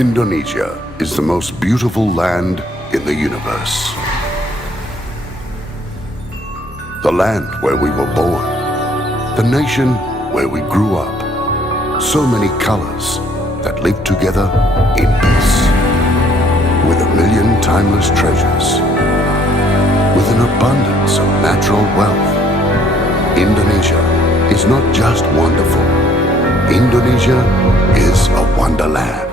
Indonesia is the most beautiful land in the universe. The land where we were born. The nation where we grew up. So many colors that live together in peace. With a million timeless treasures. With an abundance of natural wealth. Indonesia is not just wonderful. Indonesia is a wonderland.